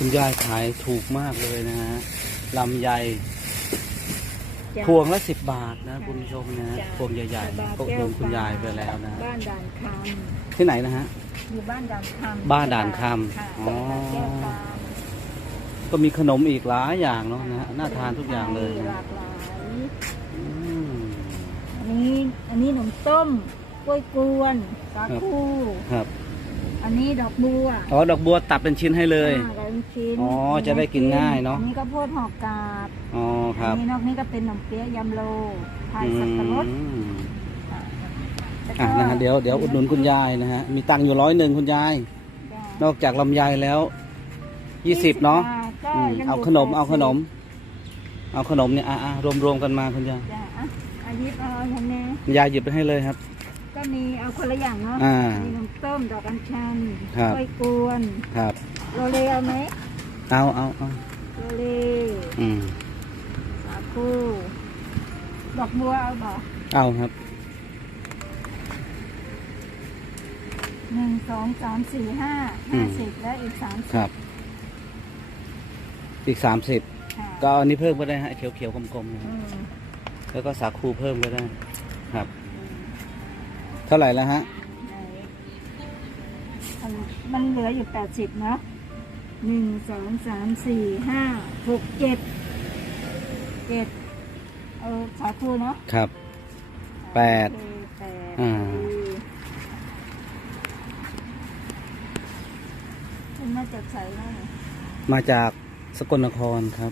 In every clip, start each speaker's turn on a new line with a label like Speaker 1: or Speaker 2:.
Speaker 1: คุณยายขายถูกมากเลยนะฮะลำไย
Speaker 2: จ้ะ
Speaker 1: พวงละ10 บาทนะคุณผู้ชมนะฮะ
Speaker 2: จ้ะ
Speaker 1: พวงใหญ่ๆก็รวมคุณยายไปแล้วนะ
Speaker 2: บ้านด่านค
Speaker 1: ที่ไหนนะฮะ
Speaker 2: ำอยู่บ้านด่านคำ
Speaker 1: บ้านด่านคำ
Speaker 2: ค่ะ
Speaker 1: อ๋อ
Speaker 2: แก้วค
Speaker 1: ก็มีขนมอีกหลายอย่างเนาะนะฮะน่าทานทุกอย่างเลย
Speaker 2: ห
Speaker 1: นะ
Speaker 2: ลากหลาย
Speaker 1: อืม
Speaker 2: อันนี้ขนมต้มกล้วยกวนสาคู
Speaker 1: ครับ
Speaker 2: อันนี้ดอกบัว
Speaker 1: อ๋อดอกบัวตัดเป็นชิ้นให้เลย
Speaker 2: กระชิ้น
Speaker 1: อ๋อจะได้กินง่ายเนอะ
Speaker 2: อันนี้ก็โพดหอกกาบ
Speaker 1: อ๋อครับ
Speaker 2: อันนี้นอกนี้ก็เป็นขนมเปี๊ยะยำโลพายสับปะรด
Speaker 1: อ่ะนะฮะเดี๋ยวอุดหนุนคุณยายนะฮะมีตังค์อยู่101คุณยาย นอกจากลำไยแล้ว20เนาะ เอาขนมเอาขนมเนี่ยรวมกันมาคุณยาย
Speaker 2: จ้ะอ่ะอายิบเอาอย่างนี้
Speaker 1: คุณยายหยิบไปให้เลยครับ
Speaker 2: ก็มีเอาคนละอย่างเนาะ
Speaker 1: อ่า
Speaker 2: มีน้ำต้มดอกอัญชัน
Speaker 1: ครับ
Speaker 2: กล้วยกวน
Speaker 1: ครับ
Speaker 2: โรเลเอาไหม
Speaker 1: เอา
Speaker 2: โรเล
Speaker 1: อืม
Speaker 2: สาคูดอกบัวเอาบ่
Speaker 1: เอาครับ
Speaker 2: 1 2 3 4 5 50และอีก30
Speaker 1: ครับ อีก30
Speaker 2: ค่ะ
Speaker 1: ก็เอาอันนี้เพิ่มก็ได้ฮะเขียวๆกลมๆนะ
Speaker 2: อื
Speaker 1: ฮะ
Speaker 2: ม
Speaker 1: แล้วก็สาคูเพิ่มก็ได้ครับ เท่าไหร่แล้วฮะ
Speaker 2: ไหนมันเหลืออยู่80เนาะ1 2 3 4 5 6 7เอาสาคูเนาะ
Speaker 1: ครับ แปด
Speaker 2: โอเคแปด
Speaker 1: อ่า
Speaker 2: คุณมาจากใส่แล้วเหรอ
Speaker 1: มาจากสกลนครครับ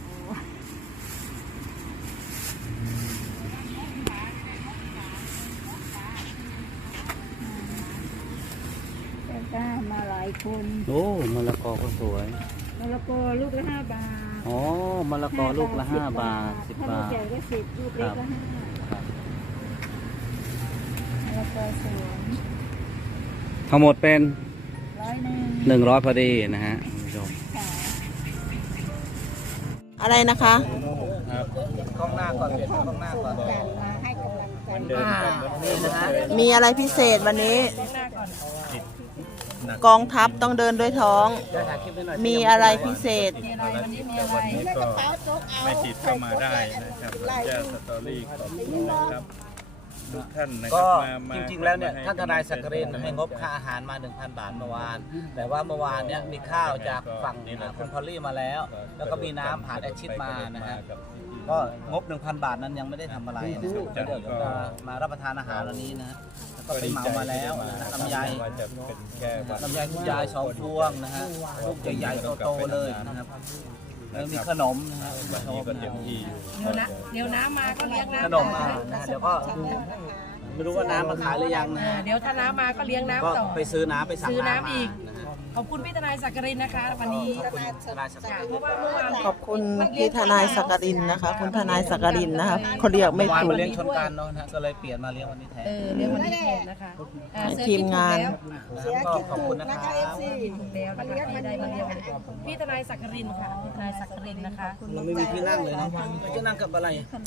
Speaker 2: แต่ก็มาหลายคน
Speaker 1: โอ้มะละกอก็สวย
Speaker 2: มะละกอลูกละ5 บาท
Speaker 1: อ๋อมะละกอลูกละ5 บาท 10
Speaker 2: ถ้า
Speaker 1: บา
Speaker 2: ลูก
Speaker 1: ท
Speaker 2: ใหญ่ก็10ลูกเล็กก็5
Speaker 1: ครับ
Speaker 2: มะละกอสวน
Speaker 1: ทั้งหมดเป็น
Speaker 2: 100
Speaker 1: 100พอดีนะฮะคุณผู้ชม
Speaker 2: ค่ะ
Speaker 3: อะไรนะคะ
Speaker 1: กล้องหน้าก่อนกล้องหน้าก่อน
Speaker 2: กันมาให้กำลังใจ
Speaker 1: นี่นะฮะ
Speaker 3: มีอะไรพิเศษวันนี้ กองทัพต้องเดินด้วยท้อง มีอะไรพิเศษ
Speaker 4: วันนี้ก็ไม่ติดเข้ามาได้นะครับแจ้สตอรี่ขอบคุณนะครับทุกท่านนะค
Speaker 1: ก็
Speaker 4: รับมา
Speaker 1: จริงๆแล้วเนี่ยท่านทนายสักกรินให้งบค่าอาหารมา 1,000 บาทเมื่อวาน แต่ว่าเมื่อวานเนี่ยมีข้าวจากฝั่งคุณพอลลี่มาแล้ว แล้วก็มีน้ำผ่านแอชชิดมานะฮะก็งบ 1,000 บาทนั้นยังไม่ได้ทำอะไรนะครับเดี๋ยวจะมารับประทานอาหารวันนี้นะแล้วก็ไปเหมามาแล้วนะฮะลำไย
Speaker 4: ว่าจะเป็นแค่วัน
Speaker 1: ลำไยคุณยาย2 พวงนะฮะลูกใหญ่ๆโตๆเลยนะครับแล้วมีขนมนะฮะ
Speaker 4: วันนี้ก็เต็มที่อยู่
Speaker 5: เดี๋ยวน้ำมาก็เลี้ยง
Speaker 1: ขนมนะเดี๋ยวก็ไม่รู้ว่าน้ำมาขายหรือยังนะฮะ
Speaker 5: เดี๋ยวถ้าน้ำมาก็เลี้ยง
Speaker 1: ก็
Speaker 5: น้ำต่อ
Speaker 1: ไปซื้อน้ำไปสั่ง
Speaker 5: ซื้อน้ำ
Speaker 1: น้ำ
Speaker 5: อี
Speaker 1: มาก นะฮะ
Speaker 5: ขอบคุณพี่ทนายสักกรินนะคะ วันนี้
Speaker 1: ทนายสักกริน
Speaker 5: เพราะว่าเมื่อวาน
Speaker 3: ขอบคุณพี่ทนายสักกรินนะคะ คุณทนายสักกรินนะคะเขาเรียกไม่
Speaker 1: เมื่อวาน
Speaker 3: ถู
Speaker 1: มาก เลี้ยงชนกันเนาะนะฮะก็เลยเปลี่ยนมาเลี้ยงวันนี้แทน
Speaker 5: เลี้ยงวันนี้แทนนะคะเสือ
Speaker 3: ทีมงาน
Speaker 5: คิดถูกแล้ว
Speaker 1: ก็ขอบคุณนะครับ
Speaker 5: ถูกแล้วนะคะที่ได้มาเลี้ยงวันนี้พี่ทนายสักกรินค่ะพี่ทนายสักกรินนะคะ
Speaker 1: เราไม่มีที่นั่งเลยนะจะนั่งกับอะไร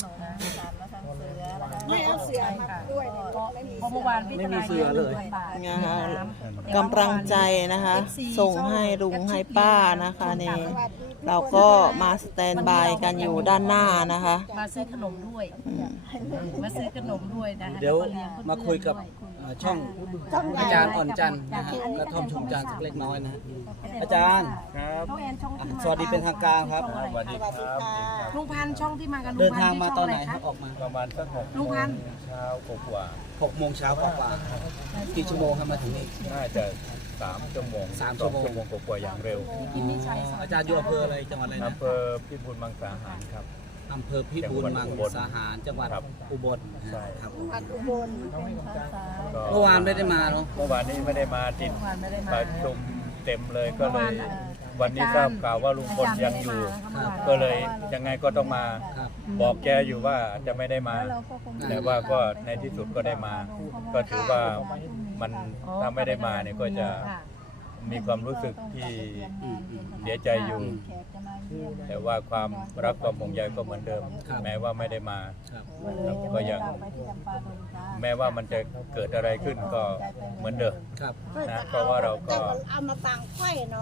Speaker 2: ไม่เอาเสือมาด้วย
Speaker 5: เพราะเมื่อวานพี่ทนายเลี้ยง1,000 บาท
Speaker 3: นะคะกำลังใจนะคะ ส่งให้ลุงให้ป้านะคะนี่เราก็มาสแตนบายกันอยู่ด้านหน้านะคะ
Speaker 5: มาซื้อขนมด้วย มาซื้อขนมด้วยนะคะ
Speaker 1: เดี๋ยว
Speaker 5: แล้ก็ลี้งเพื่อนๆ
Speaker 1: มาคุยกับ
Speaker 5: ด้วย
Speaker 1: ช่องอาจารย์อ่อนจันทร์นะฮะกระท่อมชมจันทร์สักเล็กน้อยนะฮะอาจารย์
Speaker 4: ครับ
Speaker 5: น้องแอนช่องที่มา
Speaker 1: สวัสดีเป็นทางการครับ
Speaker 4: สวัสดีครับ
Speaker 5: ลุงพันธุ์ช่องที่มากันลุ
Speaker 1: เดิน
Speaker 5: พั
Speaker 1: ทาง
Speaker 5: ธุ์
Speaker 1: มา
Speaker 5: ที่
Speaker 1: ต
Speaker 5: ช่
Speaker 1: อ
Speaker 5: อน ง
Speaker 1: ไหน
Speaker 5: ไหน
Speaker 1: ครั
Speaker 5: คะ
Speaker 1: บออกมา
Speaker 4: ประมาณสัก6
Speaker 5: ลุงพันธุ์
Speaker 4: เช้ากว่า
Speaker 1: 6 โมงเช้ากว่าๆกี่ชั่วโมงครับมาถึงนี่
Speaker 4: น่าจะ3 ชั่วโมง
Speaker 1: 3 ชั่วโมง
Speaker 4: 2 ชั่วโมงกว่าอย่างเร็ว
Speaker 5: กินไม่ใช่ส
Speaker 1: อาจารย์อยู่อำเภออะไรจังหวัดอะไรนะ
Speaker 4: อำเภอพิบูลมังสาหารครับ
Speaker 1: อำเภอพิบูลมังสาหารจังหวัด
Speaker 4: ครับ
Speaker 1: อุบล
Speaker 4: ใช่
Speaker 1: ครับ
Speaker 2: อุบล
Speaker 4: ก็
Speaker 1: เมื่อวานไม่ได้มาเนาะ
Speaker 4: เมื่อวานนี้ไม่ได้มาติด
Speaker 5: ลุงพันธุ์ไม่ได้มา
Speaker 4: ประชุมเต็มเลยก็เลย
Speaker 5: เมื่อวาน
Speaker 4: วันนี้ทราบข่าวว่าลุงพลยังอยู่ ก็เลยยังไงก็ต้องมา
Speaker 1: ครับ
Speaker 4: บอกแกอยู่ว่าจะไม่ได้มา แต่ว่าก็ในที่สุดก็ได้มา ก็ถือว่ามันถ้าไม่ได้มาเนี่ยก็จะ
Speaker 5: ค่ะ
Speaker 4: มีความรู้สึกที่เสียใจอยู่ แต่ว่าความรักความห่วงใยก็เหมือนเดิม แม้ว่าไม่ได้มา
Speaker 1: ครับ
Speaker 4: แล้วก็ยังแม้ว่ามันจะเกิดอะไรขึ้นก็เหมือนเดิม
Speaker 1: ครับ
Speaker 4: นะเพราะว่าเราก็
Speaker 2: เอามาฟังค่อยเนาะ
Speaker 4: ม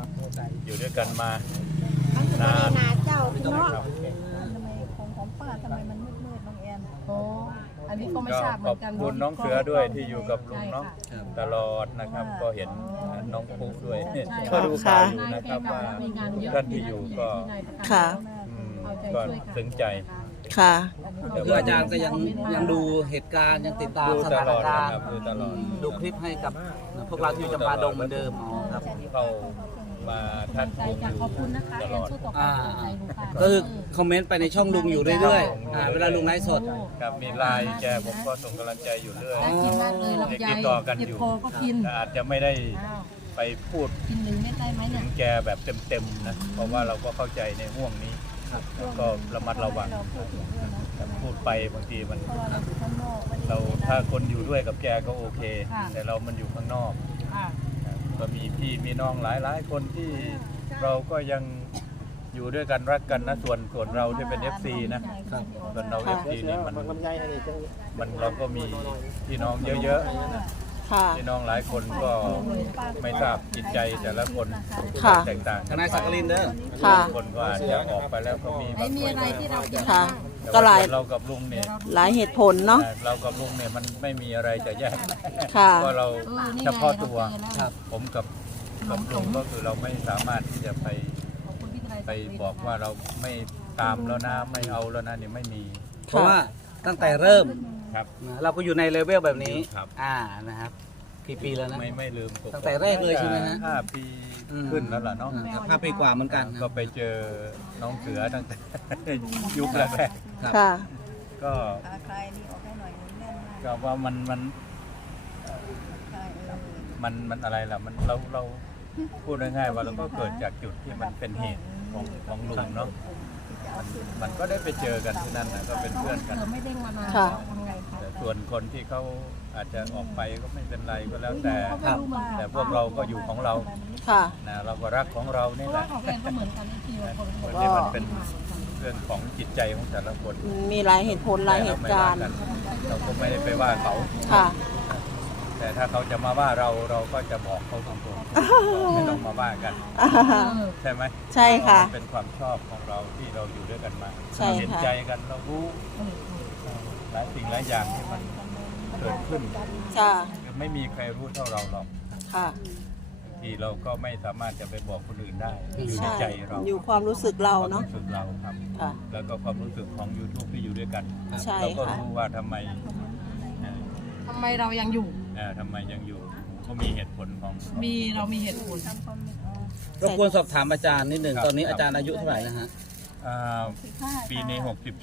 Speaker 4: อยู่ด้วยกันมา
Speaker 6: มันก็ไม่ได้นาเจ้าพี่เนาะ
Speaker 4: ครับ
Speaker 6: ทำไมของป้าทำไมมันมืดๆน้องแอน
Speaker 5: โอ้อันนี้ก็ไม่
Speaker 4: ก็
Speaker 5: ทราบเห
Speaker 4: ข
Speaker 5: มื
Speaker 4: อ
Speaker 5: อบ นกัน
Speaker 4: คุณน้องเสือด้วยที่อยู่กับลุง
Speaker 5: ใช่
Speaker 4: เนาะ
Speaker 5: ค่ะ
Speaker 4: ตลอดนะครับ ก็เห็นน้องปุ๊ด้วย
Speaker 5: ใช่
Speaker 4: ก็ดูข่าวอยู่
Speaker 5: นาย
Speaker 4: นะ
Speaker 5: แก
Speaker 4: ครับ
Speaker 5: กลับ
Speaker 4: ว่า
Speaker 5: มามีงานเยอะ
Speaker 4: ท่านที่อยู่ก็
Speaker 5: ที่นายประกาศ
Speaker 3: ค่ะ
Speaker 4: อืม
Speaker 5: เอาใจ
Speaker 4: ก็
Speaker 5: ช่วยกัน
Speaker 4: ซึ้งใจ
Speaker 3: ค่ะ
Speaker 1: แต่ว่าอาจารย์ก็ยังดูเหตุการณ์ยังติดตาม
Speaker 4: ดู
Speaker 1: ส
Speaker 4: ต
Speaker 1: ถาน
Speaker 4: ลอด
Speaker 1: กา
Speaker 4: นะ
Speaker 1: รณ์
Speaker 4: ครับดูตลอด
Speaker 1: ดูคลิปให้กับพวกเราที่อยู่จำปาดงเหมือนเดิมอ๋อครับ
Speaker 4: เข้ามาท่าน
Speaker 5: ใจ
Speaker 4: ลุง
Speaker 5: ค่ะ
Speaker 4: อยู่
Speaker 5: ขอบคุณนะคะ
Speaker 4: ต
Speaker 5: แอ
Speaker 4: ล
Speaker 5: น
Speaker 4: อด
Speaker 5: สู้ต่อไป
Speaker 1: อ่า
Speaker 5: ใจดูค่ะ
Speaker 1: ก็คือคอมเมนต์ไปในช่องลุงอยู่เรื่อยๆเวลาลุงไลฟ์สด
Speaker 4: ครับมีไลน์แกผมก็ส่งกำลังใจอยู่เรื่อย
Speaker 5: น่ากินมากเลยลำไย
Speaker 4: ติดต่อกัน
Speaker 5: เก็บ
Speaker 4: อยู่
Speaker 5: โคก็กิน
Speaker 4: แต่อาจจะไม่ได้
Speaker 5: อ้าว
Speaker 4: ไปพูด
Speaker 5: กินหนึ่งเม็ดได้ไหม
Speaker 4: ถึ
Speaker 5: เนี่ย
Speaker 4: งแกแบบเต็มๆนะเพราะว่าเราก็เข้าใจในห่วงนี้แล้วก็ระมัดระวังแต่พูดไปบางทีมันเราถ้าคนอยู่ด้วยกับแกก็โอเค แต่เรามันอยู่ข้างนอก
Speaker 5: ค่ะ
Speaker 4: ก็มีพี่มีน้องหลายๆคนที่เราก็ยังอยู่ด้วยกันรักกันนะส่วนเราที่เป็น FC นะส่วนเรา
Speaker 3: ค่ะ
Speaker 4: FC นี่มันเราก็มีพี่น้องเยอะ
Speaker 3: ค่ะ
Speaker 4: ๆพี่น้องหลายคนก็ไม่ทราบจิตใจแต่ละคน
Speaker 3: ค่ะ
Speaker 4: แตกต่าง
Speaker 1: ทนายสักกลินเด้อ
Speaker 3: ค่ะ
Speaker 4: บางคนก็อาจจะออกไปแล้วก็มี
Speaker 5: ไม่
Speaker 4: บาง
Speaker 5: มี
Speaker 4: คน
Speaker 5: อะไรที่เรากิน
Speaker 3: ค่ะ
Speaker 4: แต่
Speaker 3: ก็หลาย
Speaker 4: ว่าเรากับลุงเนี่ย
Speaker 3: หลายเหตุผลเนาะ
Speaker 4: เรากับลุงเนี่ยมันไม่มีอะไรจะแยก
Speaker 3: ค่ะ
Speaker 4: เพราะเรา
Speaker 5: นี่ไง
Speaker 4: เฉพาะตัว
Speaker 1: ครับ
Speaker 4: ผมกับลุงก็คือเราไม่สามารถที่จะไป
Speaker 5: ขอบคุณพี่ทนาย
Speaker 4: ไปบอกว่าเราไม่ตามแล้วนะไม่เอาแล้วนะนี่ไม่มี
Speaker 1: เพราะว่าตั้งแต่เริ่ม
Speaker 4: ครับ
Speaker 1: เราก็อยู่ในเลเวลแบบนี้
Speaker 4: ครับ
Speaker 1: นะครับกี่ปีแล้วนะ
Speaker 4: ไม่ลืมปก
Speaker 1: ตั้งแต่แรกเลยใช่ไหมฮะ
Speaker 4: 5 ปีขึ้นแล้วล่ะเนาะ
Speaker 1: 5 ปีกว่าเหมือนกันนะ
Speaker 4: ก็ไปเจอน้องเสือตั้งแต่ ยุคแรก
Speaker 1: ครับ
Speaker 3: ค่ะ
Speaker 4: ๆก็
Speaker 6: ใครนี่ออกให้หน่อยนึงแน่นมาก
Speaker 4: ก็ว่ามัน
Speaker 6: ใคร
Speaker 4: มันอะไรล่ะมันเราพูดง่ายๆว่าเราก็เกิดจากจุดที่มันเป็นเหตุของลุงเนาะมันก็ได้ไปเจอกันที่นั่นนะก็เป็นเพื่อนกัน
Speaker 5: เสือไม่เด้งมานาน
Speaker 3: ค่ะ
Speaker 5: ทำไงคะ
Speaker 4: แต่ส่วนคนที่เขาอาจจะออกไปก็ไม่เป็นไรก็แล้วแต่
Speaker 5: เขาไม่รู้เหมือนกัน
Speaker 4: แต่พวกเราก็อยู่ของเรา
Speaker 3: ค่ะ
Speaker 4: นะเราก็รักของเรานี่
Speaker 5: เพ
Speaker 4: แห
Speaker 5: ราะว่า
Speaker 4: ละ
Speaker 5: ของแอนก็เหมือนกันที่คน
Speaker 4: วันนี้มันเป็นเรื่องของจิตใจของแต่ละคน
Speaker 3: มีหลายเหตุผลหลายเหตุการณ์
Speaker 4: เราก็ไม่ได้ไปว่าเขา
Speaker 3: ค่ะ
Speaker 4: แต่ถ้าเขาจะมาว่าเราก็จะบอกเขาตรงๆไม่ต้องมาว่ากันใช่ไหม
Speaker 3: ใช่ค่ะ
Speaker 4: มันเป็นความชอบของเราที่เราอยู่ด้วยกันมา
Speaker 3: ใช่ค่ะ
Speaker 4: เห็นใจกันเรารู้หลายสิ่งหลายอย่างที่มันเกิดขึ้น
Speaker 3: ค่ะ
Speaker 4: ไม่มีใครรู้เท่าเราหรอก
Speaker 3: ค่ะ
Speaker 4: บางทีเราก็ไม่สามารถจะไปบอกคนอื่นได้อยู่ใน
Speaker 3: ใช่
Speaker 4: ใจเรา
Speaker 3: อยู่ความรู้สึกเรา
Speaker 4: ความ
Speaker 3: เนาะ
Speaker 4: รู้สึกเราครับ
Speaker 3: ค่ะ
Speaker 4: แล้วก็ความรู้สึกของ YouTube ที่อยู่ด้วยกัน
Speaker 3: ใช่
Speaker 4: เราก็
Speaker 3: ค่ะ
Speaker 4: รู้ว่าทำไม
Speaker 5: ทำไมเรายังอยู่
Speaker 4: ทำไมยังอยู่ก็มีเหตุผลของ
Speaker 5: เรามีเหตุผล
Speaker 1: รบกวนสอบถามอาจารย์นิดหนึ่งตอนนี้อาจารย์อายุเท่าไหร่นะฮะ
Speaker 4: อ่าปีนี้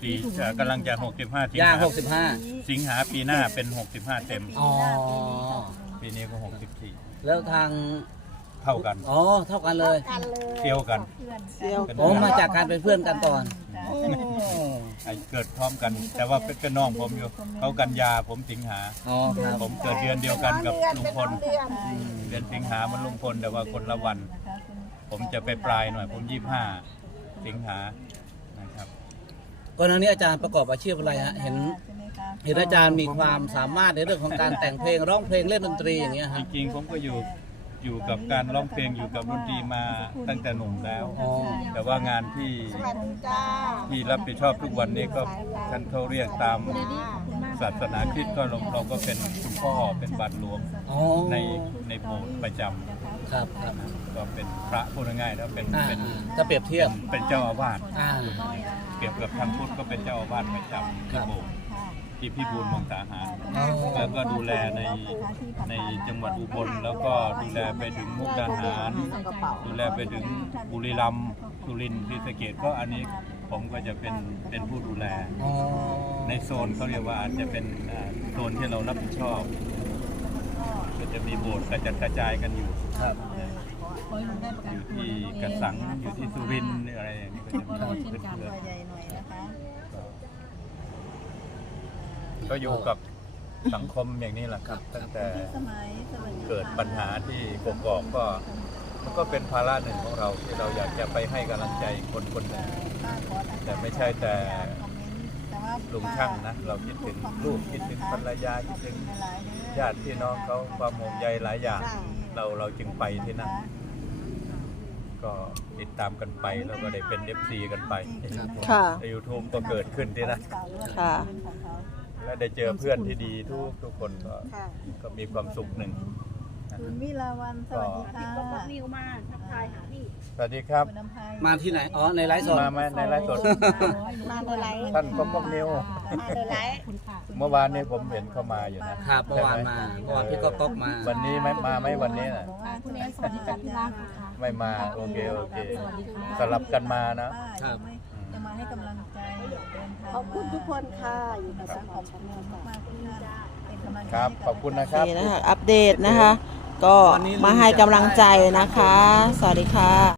Speaker 4: 64กำลังจะ 65
Speaker 1: ย่าง
Speaker 4: สิงหาปีหน้าเป็น 65 เต็ม
Speaker 1: 65อ๋อ
Speaker 4: ปีนี้ก็
Speaker 1: แล้วทาง
Speaker 4: 64 เท่ากัน
Speaker 1: อ๋อเท่ากันเลย
Speaker 4: เที่ยวกัน
Speaker 3: เซียว
Speaker 4: เป็น
Speaker 1: อ๋อมาจากการเป็นเพื่อนกันก่อน
Speaker 4: เกิดพร้อมกัน แต่ว่าเป็นน้องผมอยู่เขากันยาผมสิงหา
Speaker 1: อ๋อครับ
Speaker 4: ผมเกิดเดือนเดียวกันกับลุงพลเดือนสิงหามันลุงพลแต่ว่าคนละวัน ผมจะไปปลายหน่อยผม25 สิงหานะครับ
Speaker 1: ก่อนหน้านี้อาจารย์ประกอบอาชีพอะไรฮะเห็นอาจารย์มีความสามารถในเรื่องของการแต่งเพลงร้องเพลงเล่นดนตรีอย่างเงี้ย
Speaker 4: จ
Speaker 1: ฮะ
Speaker 4: ริงๆผมก็อยู่กับการร้องเพลงอยู่กับดนตรีมาตั้งแต่หนุ่มแล้ว
Speaker 1: อ๋อ
Speaker 4: แต่ว่างานที่รับผิดชอบทุกวันนี้ก็ท่านเขาเรียกตามศาสนาคริสต์ก็เราก็เป็นคุณพ่อเป็นบาทหลวง
Speaker 1: อ๋อ
Speaker 4: ในโบสถ์ประจำ
Speaker 1: ครับครับ
Speaker 4: ก็เป็นพระพูดง่ายๆแล้วเป็น
Speaker 1: อ่า
Speaker 4: เป็น
Speaker 1: ถ้าเปรียบเทียบ
Speaker 4: เป็นเจ้าอาวาส
Speaker 1: อ่า
Speaker 4: เปรียบกับทางพุทธก็เป็นเจ้าอาวาสประจำที่โบสถ์ที่พิบูลมังสาหาร แล้วก็ดูแลในจังหวัดอุบลแล้วก็ดูแลไปถึงมุกดาหาร ดูแลไปถึงบุรีรัมย์สุรินทร์ศรีสะเกษก็อันนี้ผมก็จะเป็นผู้ดูแล
Speaker 1: อ๋อ
Speaker 4: ในโซนเขาเรียกว่าอาจจะเป็นโซนที่เรารับผิดชอบ ก็จะมีโบสถ์กระจัดกระจายกันอยู่
Speaker 1: ครับ
Speaker 4: อยู่ที่กระสังอยู่ที่สุรินทร์อะไรอย่างนี้ก็จะมีเพื่อน
Speaker 6: ใหญ่หน่อยนะคะ
Speaker 4: ก็อยู่กับสังคมอย่างนี้แหละครับ ตั้งแต่เกิดปัญหาที่กกอกก็มันก็เป็นภาระหนึ่งของเราที่เราอยากจะไปให้กำลังใจคนคนหนึ่งแต่ไม่ใช่แต่ลุงช่างนะเราคิดถึงลูกคิดถึงภรรยาคิดถึงญาติพี่น้องเขาความห่วงใยหลายอย่างเราจึงไปที่นั่นก็ติดตามกันไปแล้วก็ได้เป็น FC กันไป
Speaker 3: ค่ะ
Speaker 4: ใน YouTube ก็เกิดขึ้นที่นั่น
Speaker 3: ค่ะ
Speaker 4: และได้เจอเพื่อนที่ดีทุกคนก็
Speaker 6: ค่ะ
Speaker 4: ก็มีความสุขหนึ่ง
Speaker 6: คุณวิลาวันสวัสดีค่ะ
Speaker 5: นิวมาทักทายหาพี่
Speaker 4: สวัสดีครับ
Speaker 6: คุณอำไพ
Speaker 1: มาที่ไหนอ๋อในไลฟ์สด
Speaker 4: มาไหมในไลฟ์สด
Speaker 6: มาโดยไลฟ์
Speaker 4: ท่านก็พบนิว
Speaker 6: มาโดยไลฟ์
Speaker 4: เมื่อวานนี้ผมเห็นเข้ามาอยู่นะครับ
Speaker 1: เมื่อวานมาเมื่อวานพี่ก็มา
Speaker 4: วันนี้ไม่มาไหมวันนี้น่ะ
Speaker 6: คุณแอนสวัสดีค่ะที่รัก
Speaker 4: ไม่มาโอเคสลับกันมานะ
Speaker 1: ครับ
Speaker 6: จะมาให้กำลังใจเดินทาง
Speaker 5: ขอบคุณทุกคนค่ะ อยู่กับสังคม
Speaker 6: มากๆค่ะเป็นกำลังใจ
Speaker 4: ครับ ขอบคุณนะครับ
Speaker 3: นี่นะคะ อัปเดตนะคะ ก็มาให้กำลังใจนะคะ สวัสดีค่ะ